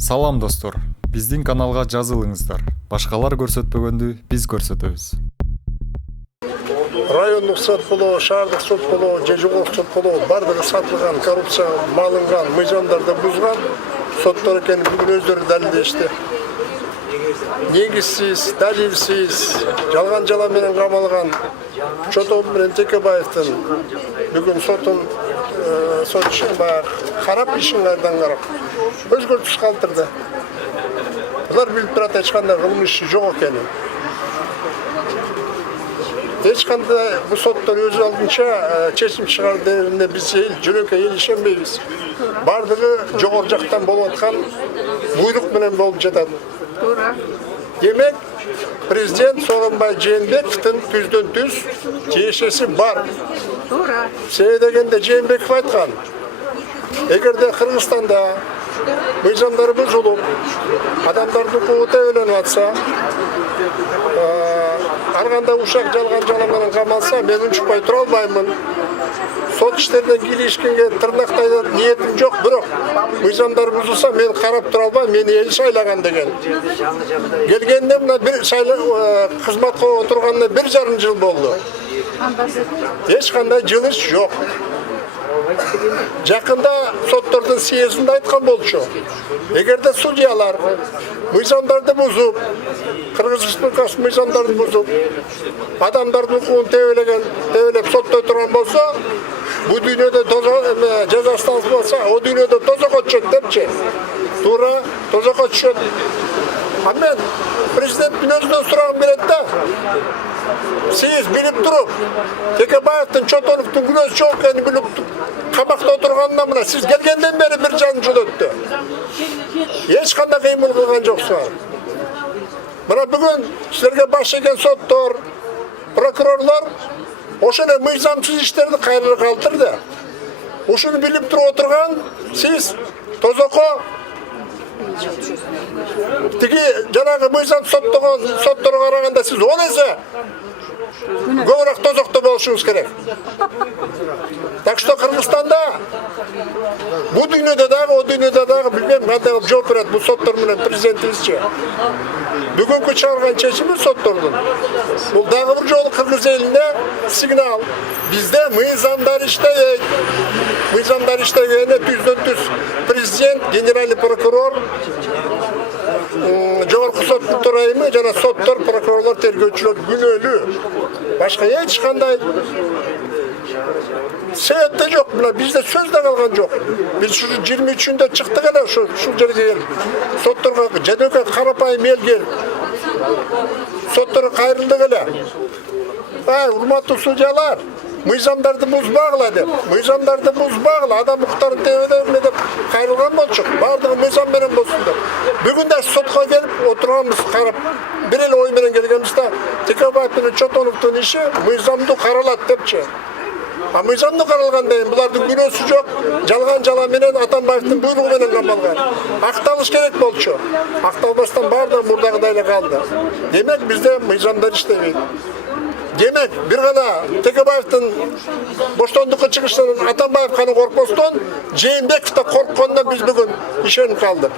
Салам достор, биздин каналга жазылыңыздар. Башкалар көрсөтпөгөндү биз көрсөтөбүз. Райондук сот болобу, шаардык сот болобу, же жогорку сот болобу, бардыгы сатылган, коррупция малынган, мыйзамдарды бузган соттор экенин бүгүн өздөрү далилдешти. Негизсиз, далилсиз, жалган жала менен камалган Чотон менен Текебаевдин бүгүн сотун карап ишин кайдан карап өзгөртүш калтырды. Булар билип турат эч кандай кылмыш иши жок экенин. Эч кандай бул соттор өз алдынча чечим чыгарды биз жүрөккө эл ишенбейбиз. Бардыгы жогору жактан болуп аткан буйрук менен болуп жатат. Туура. Демек, президент Сооронбай Жээнбековдун түздөн түз тиешеси бар. Туура. Себеби дегенде Жээнбеков айткан, эгерде Кыргызстанда мыйзамдар бузулуп, адамдардын укугу тебеленип атса, ар кандай ушак жалган жала менен камалса, мен унчукпай тура албаймын. Сот иштеринен кийлешкенге тырнактай ниетим жок, бирок мыйзамдар бузулса мен карап тура албайм, мени эл шайлаган деген. Келгенде мына бир кызматка отурганына 1,5 жыл болду. Эч кандай жылыш жок. Жакында соттордун съездинде айткан болчу. Эгерде судьялар мыйзамдарды бузуп, Кыргыз Республикасынын мыйзамдарын бузуп, адамдардын укугун тебелеп соттой турган болсо, бу дүйнөдө жазасынан болса, о дүйнөдө тозокко түшөт депчи. Туура, тозокко түшөт. А мен президенттин өзүнөн сурагым келет да. Сиз билип туруп, Текебаевдин, Чотоновдун күнөөсү жок экенин билип камакта отурганына мына сиз келгенден бери 1,5 жыл өттү. Эч кандай кыймыл кылган жоксуңар. Мына бүгүн силерге баш экен соттор, прокурорлор ошону мыйзамсыз иштерди кайра калтырды. Ушуну билип туруп отурган сиз тозокко тиги жанагы мыйзам сотторго караганда сиз 10 эсе көбүрөөк тозокто болушуңуз керек. Так что Кыргызстанда бу дүйнөдө дагы, о дүйнөдө дагы билбейм кандай кылып жооп берет бул соттор менен президентибизчи. Бүгүнкү чыгарган чечими соттордун. Бул дагы бир жолу Кыргыз элине сигнал. Бизде мыйзамдар иштебейт. Мыйзамдар иштегенде түздөн түз президент, генеральный прокурор, жогорку соттун төрайымы жана соттор, прокурорлор, тергөөчүлөр күнөөлүү. Башка эч кандай себеп да жок, мына бизде сөз да калган жок. Биз ушу 23-үндө чыктык эле ушул жерге сотторго жөнөкөй карапайым эл келип сотторго кайрылдык эле. Урматтуу судьялар, мыйзамдарды бузбагыла деп, мыйзамдарды бузбагыла, адам укуктарын тебелеме деп кайрылган болчук. Бардыгы мыйзам менен болсун деп. Бүгүн да сотко келип отурганбыз, карап бир эле ой менен келгенбиз да, Текебаев менен Чотоновдун иши мыйзамдуу каралат депчи. А мыйзамдуу каралганда булардын күнөөсү жок, жалган жала менен Атамбаевдин буйругу менен камалган. Акталыш керек болчу. Акталбастан бардыгы мурдагыдай эле калды. Демек бизде мыйзамдар иштебейт. Демек, бир гана Текебаевдин боштондукка чыгышынан Атамбаев гана коркпостон, Жээнбеков да корккондон биз бүгүн ишенип калдык.